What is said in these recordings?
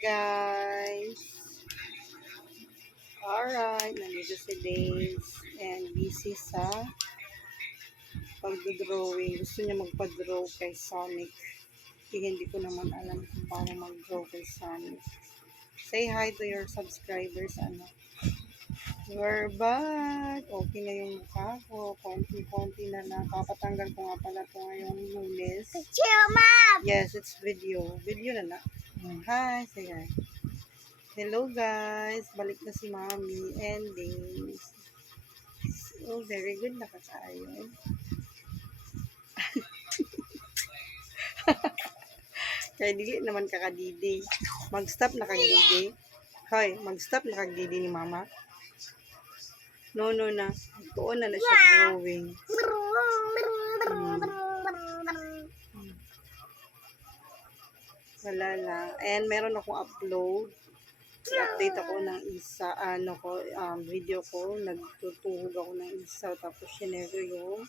guys. Alright, nandito si Days and busy sa pag-drawing. Gusto niya magpa-draw kay Sonic. Eh, hindi ko naman alam kung paano mag-draw kay Sonic. Say hi to your subscribers, ano. We're back! Okay na yung mukha ko. Konti-konti na lang. Papatanggal ko nga pala ito ngayong lunes. Chill, Mom! Yes, it's video. Video na na. Hi, say hi. Hello guys, balik na si Mami and Days. Oh, very good nakakaayon. Kaya dili naman kakadidi. Mag-stop na kag didi. Hoy, mag-stop na kag didi ni Mama. No, no na. Tuon na na siya drawing. Wala lang. And meron akong upload. I-update ako ng isa, ano ko, um, video ko. Nagtutuhog ako ng isa. Tapos sinero yung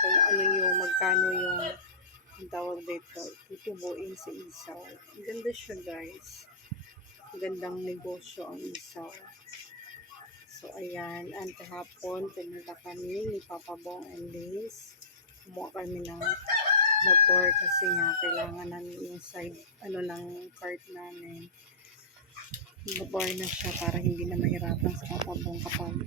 kung ano yung, magkano yung ang tawag dito, tutubuin sa isaw. Ganda siya guys. Ang gandang negosyo ang isaw. So, ayan. Ang kahapon, pinunta kami ni Papa Bong and Liz. Kumuha kami ng motor kasi nga kailangan namin yung side ano ng cart namin motor na siya para hindi na mahirapan sa kapabong kapag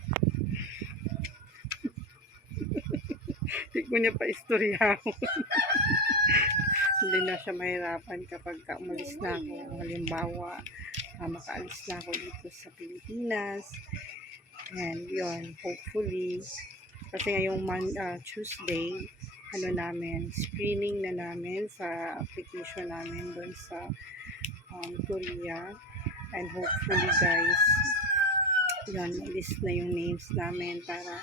hindi ko niya pa istorya hindi na siya mahirapan kapag ka umalis na ako halimbawa uh, makaalis na ako dito sa Pilipinas and yun hopefully kasi ngayong man, uh, Tuesday ano namin, screening na namin sa application namin doon sa um, Korea. And hopefully guys, yun, list na yung names namin para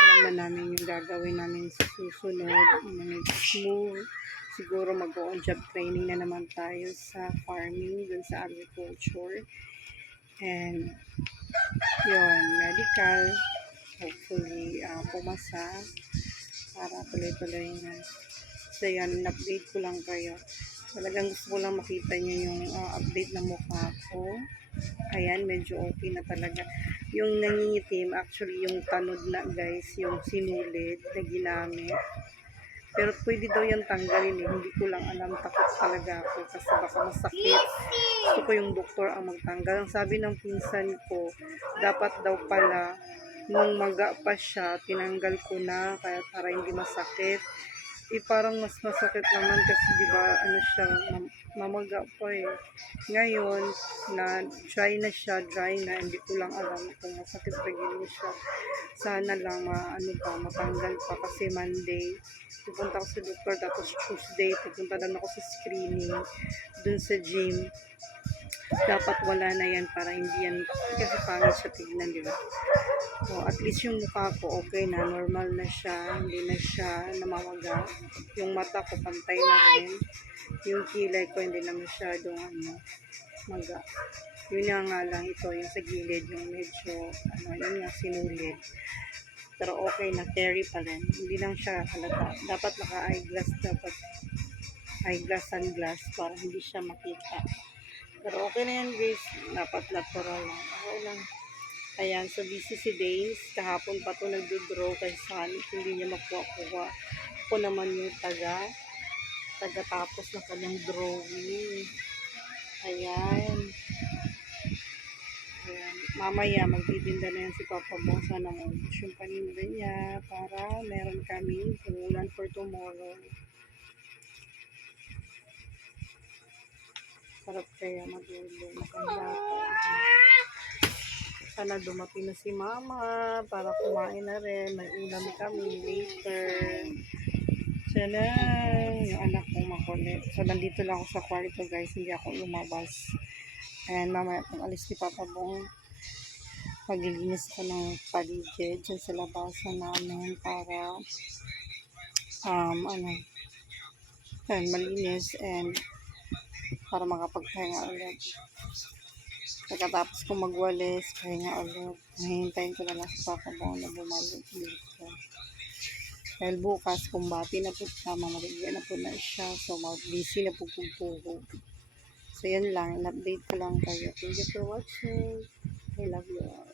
alam na namin yung gagawin namin sa susunod. Mag-smooth. Siguro mag-on job training na naman tayo sa farming, dun sa agriculture. And yun, medical. Hopefully, uh, pumasa para tuloy-tuloy na. So yan, update ko lang kayo. Talagang gusto ko lang makita nyo yung uh, update ng mukha ko. Ayan, medyo okay na talaga. Yung nangingitim, actually yung tanod na guys, yung sinulid na ginamit. Pero pwede daw yan tanggalin eh. Hindi ko lang alam. Takot talaga ako kasi baka masakit. Gusto ko yung doktor ang magtanggal. Ang sabi ng pinsan ko, dapat daw pala nung maga pa siya, tinanggal ko na kaya para hindi masakit. Eh parang mas masakit naman kasi di ba ano siya, mam- mamaga pa eh. Ngayon, na dry na siya, dry na, hindi ko lang alam kung masakit pa gini siya. Sana lang ma, ano pa, matanggal pa kasi Monday, pupunta ako sa doktor, tapos Tuesday, pupunta lang ako sa screening dun sa gym dapat wala na yan para hindi yan kasi pangit siya tignan di ba? So at least yung mukha ko okay na normal na siya hindi na siya namamaga yung mata ko pantay na rin. Yung kilay ko hindi na masyadong ano maga. Yun nga nga lang ito yung sa gilid yung medyo ano yun nga sinulid. Pero okay na carry pa rin. Hindi lang siya halata. Dapat naka eyeglass dapat eyeglass sunglass para hindi siya makita pero okay na yan guys. Dapat natural lang. Okay lang. Ayan, so busy si Days. Kahapon pa to nagdo-draw kay Sonic. Hindi niya makuha-kuha. Ako naman yung taga. Taga-tapos ng kanyang drawing. Ayan. Ayan. Mamaya, magtitinda na yan si Papa Bosa ng ubus yung paninda niya para meron kami punulan for tomorrow. Sarap kaya magulo. Makahirapan. Sana dumating na si mama para kumain na rin. May kami later. Sana yung anak kong makulit. So, nandito lang ako sa kwarto guys. Hindi ako lumabas. And mamaya kung alis ni Papa Bong, maglilinis ko ng paligid dyan sa labasan namin para um, ano, yan, malinis and para makapagpahinga ulit. Pagkatapos kong magwalis, pahinga ulit. Nahintayin ko na lang sa kakabong na bumalik dito. Dahil bukas, kung bati na po siya, mamabigyan na po na siya. So, mag-busy na po kung. So, yan lang. In-update ko lang kayo. Thank you for watching. I love you all.